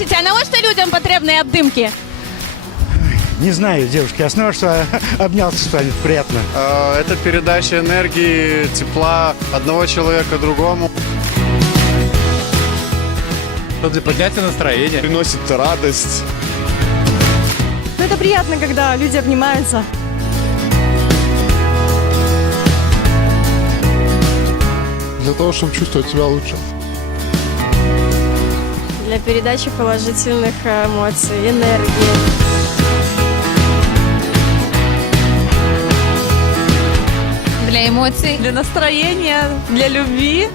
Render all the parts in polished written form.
Скажите, а на вот что людям потребны обдымки? Не знаю, девушки, основное, что обнялся станет приятно. Это передача энергии, тепла одного человека другому. Для поднятия настроения. Приносит радость. Ну, это приятно, когда люди обнимаются. Для того, чтобы чувствовать себя лучше. Для передачи положительных эмоций, энергии. Для эмоций. Для настроения, для любви.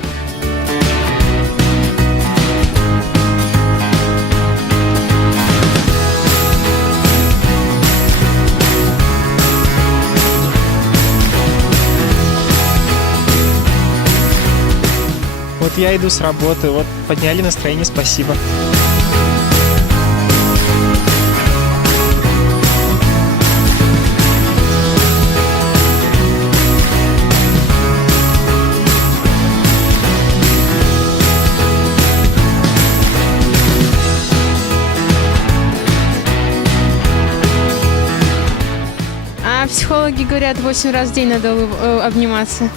Вот я иду с работы, вот подняли настроение, спасибо. А психологи говорят, 8 раз в день надо обниматься.